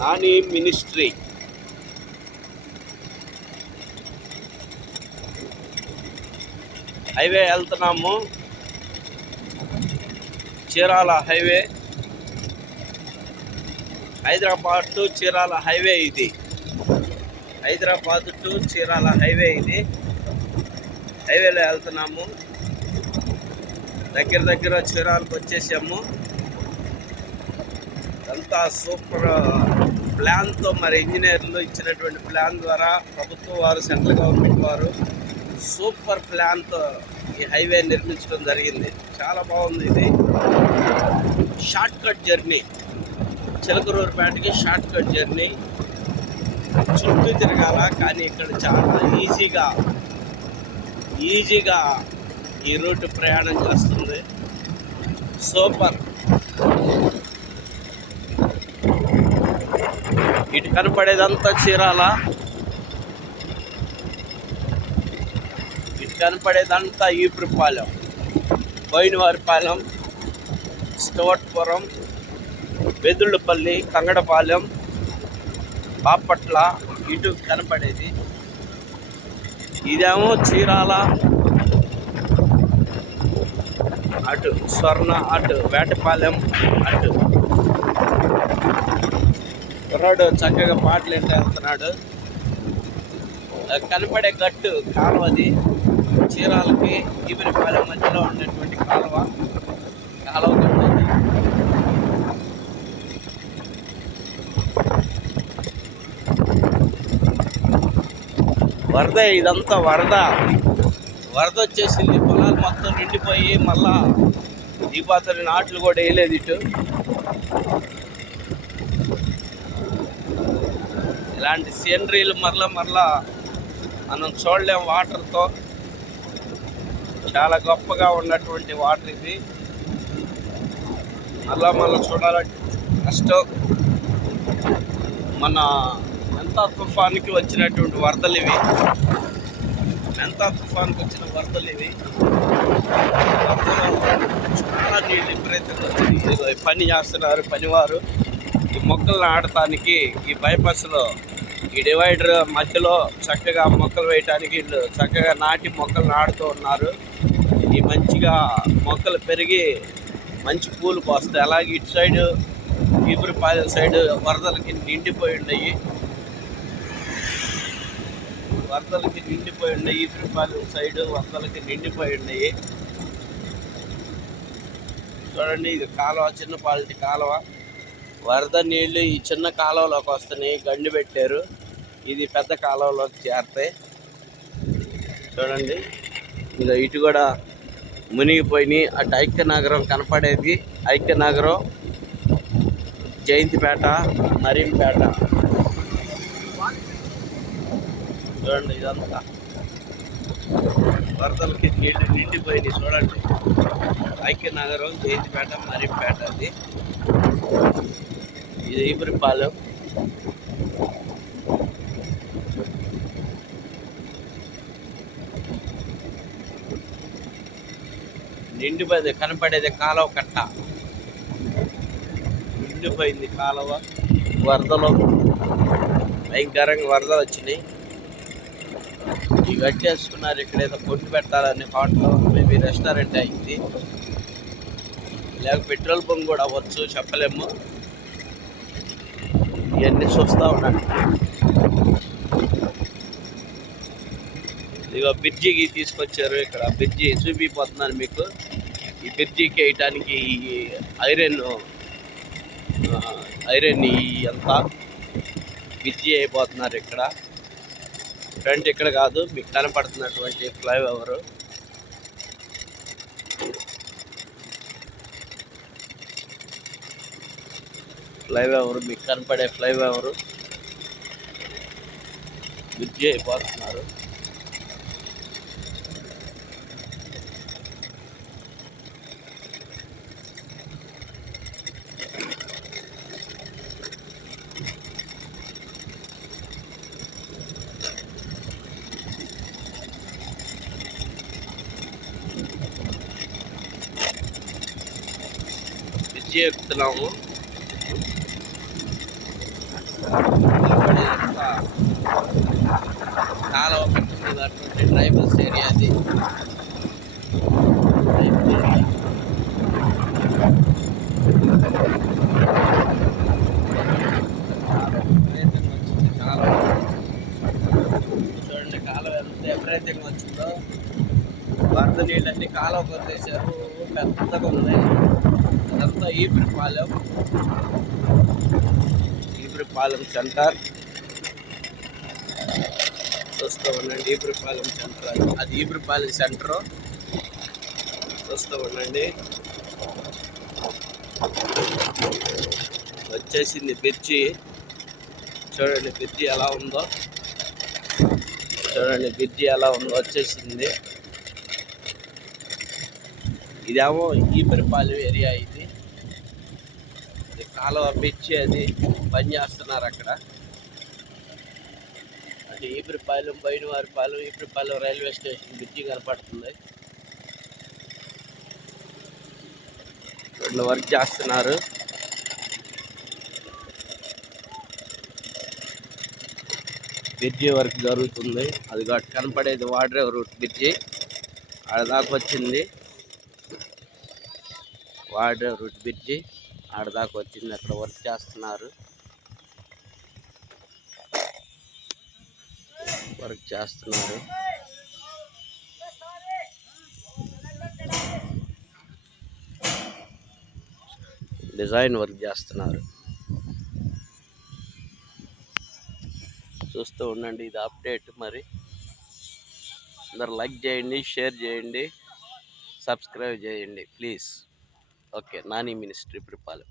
Nani ministry. Highway వెళ్తున్నాము, Chirala highway, Hyderabad to Chirala highway ఇది. Hyderabad to Chirala highway ఇది. హైవేలో వెళ్తున్నాము, దగ్గర చీరాలకు వచ్చేసాము. అంతా సూపర్ ప్లాన్తో, మరి ఇంజనీర్లు ఇచ్చినటువంటి ప్లాన్ ద్వారా ప్రభుత్వం వారు, సెంట్రల్ గవర్నమెంట్ వారు సూపర్ ప్లాన్తో ఈ హైవే నిర్మించడం జరిగింది. చాలా బాగుంది. ఇది షార్ట్ కట్ జర్నీ, చిలకలూరుపేటకి షార్ట్ కట్ జర్నీ. చుట్టూ తిరగాల, కానీ ఇక్కడ చాలా ఈజీగా ఈ రూట్ ప్రయాణం చేస్తుంది. సూపర్. ఇటు కనపడేదంతా చీరాల, ఇటు కనపడేదంతా ఈపురపాలెం, బోయినవారిపాలెం, స్టోట్పురం, వెదుళ్ళపల్లి, కంగడపాలెం, బాపట్ల. ఇటు కనపడేది ఇదేమో చీరాల, అటు స్వర్ణ, అటు వేటపాలెం, అటు కుర్రాడు చక్కగా పాటలు వెళ్తున్నాడు. కనపడే గట్టు కాలువది, చీరాలకి ఈవిరిపాలెం మధ్యలో ఉన్నటువంటి కాలువ గట్టు అది. వరద, ఇదంతా వరద వచ్చేసింది. పొలాలు మొత్తం నిండిపోయి మళ్ళా ఈ పాత్ర నాట్లు కూడా వేయలేదు ఇటు. ఇలాంటి సీనరీలు మరలా మనం చూడలేం. వాటర్తో చాలా గొప్పగా ఉన్నటువంటి వాటర్ ఇది. మళ్ళా చూడాలంటే కష్టం. మన మెంతా తుఫాన్కి వచ్చినటువంటి వరదలు ఇవి. మెంతా తుఫాన్కి వచ్చిన వరదలు ఇవి. చాలా నీళ్ళు విపరీతంగా వచ్చింది. పని చేస్తున్నారు పనివారు. ఈ మొక్కలు నాటడానికి ఈ బైపాస్లో ఈ డివైడర్ మధ్యలో చక్కగా మొక్కలు వేయటానికి వీళ్ళు చక్కగా నాటి మొక్కలు నాటుతూ ఉన్నారు. ఈ మంచిగా మొక్కలు పెరిగి మంచి పూలు పోస్తాయి. అలాగే ఇటు సైడు ఈపురపాలెం సైడ్ వరదలకి నిండిపోయి ఉన్నాయి. ఈపురపాలెం సైడు వరదలకి నిండిపోయి ఉన్నాయి. చూడండి, ఇది కాలువ, చిన్నపాలెటి కాలువ. వరద నీళ్ళు ఈ చిన్న కాలువలోకి వస్తున్నాయి, గండి పెట్టారు. ఇది పెద్ద కాలువలోకి చేరతాయి. చూడండి, ఇంకా ఇటు కూడా మునిగిపోయినాయి. అటు ఐక్యనగరం కనపడేది, ఐక్యనగరం, జయంతిపేట, నరీంపేట. చూడండి, ఇదంతా వరదలకి నీళ్ళు నిండిపోయినాయి. చూడండి, ఐక్యనగరం, జయంతిపేట, నరీంపేట. అది ఇది ఈపురపాలెం. నిండిపోయింది, కనపడేది కాలువ కట్ట. నిండిపోయింది కాలువ. వరదలు భయంకరంగా వరదలు వచ్చినాయి. ఇవి కట్టేసుకున్నారు. ఇక్కడ ఏదో కొట్టు పెట్టాలని హోటల్, మేబీ రెస్టారెంట్ అయింది, లేక పెట్రోల్ బంక్ కూడా అవ్వచ్చు, చెప్పలేము. ఇవన్నీ చూస్తూ ఉన్నాను. ఇదిగో బ్రిడ్జికి తీసుకొచ్చారు. ఇక్కడ బ్రిడ్జి చూపిపోతున్నాను మీకు. ఈ బ్రిడ్జికి వేయటానికి ఈ ఐరన్ అంతా బ్రిడ్జి అయిపోతున్నారు. ఇక్కడ ఫ్రంట్ ఇక్కడ కాదు, మీకు కనపడుతున్నటువంటి ఫ్లైఓవర్. మీకు కనపడే ఫ్లైఓవర్ బ్రిడ్జి అయిపోతున్నారు. బ్రిడ్జి ఎక్కుతున్నాము. ఉన్నటువంటి ట్రైబల్స్ ఏరియా అది. చూడండి కాలువ ఎంత విపరీతంగా వచ్చిందో. వరద నీళ్ళన్నీ కాలువ కొట్టేశారు, పెద్దగా ఉంది. అదంతా ఈపురపాలెం సెంటర్ చూస్తూ ఉండండి. ఈపురపాలెం సెంటర్ అది ఈపురపాలెం సెంటరు చూస్తూ ఉండండి. వచ్చేసింది బ్రిడ్జి. చూడండి బ్రిడ్జి ఎలా ఉందో, వచ్చేసింది. ఇదేమో ఈపురపాలెం ఏరియా. ఇది కాలువ బ్రిడ్జి అది పని చేస్తున్నారు అక్కడ. అంటే Eepurapalem, Bainavaripalem, Eepurapalem railway station bridge కనపడుతుంది. రెండు వర్క్ చేస్తున్నారు. బ్రిడ్జి వర్క్ జరుగుతుంది. అది కనపడేది వాటర్ రూట్ బ్రిడ్జి. ఆడదాకా వచ్చింది వాటర్ రూట్ బ్రిడ్జి. ఆడదాకా వచ్చింది. అక్కడ వర్క్ చేస్తున్నారు. డిజైన్ వర్క్ చేస్తున్నారు. చూస్తూ ఉండండి. ఇది అప్డేట్. మరి అందరు లైక్ చేయండి, షేర్ చేయండి, సబ్స్క్రైబ్ చేయండి ప్లీజ్. Okay, Nani ministry ప్రిపాలెం.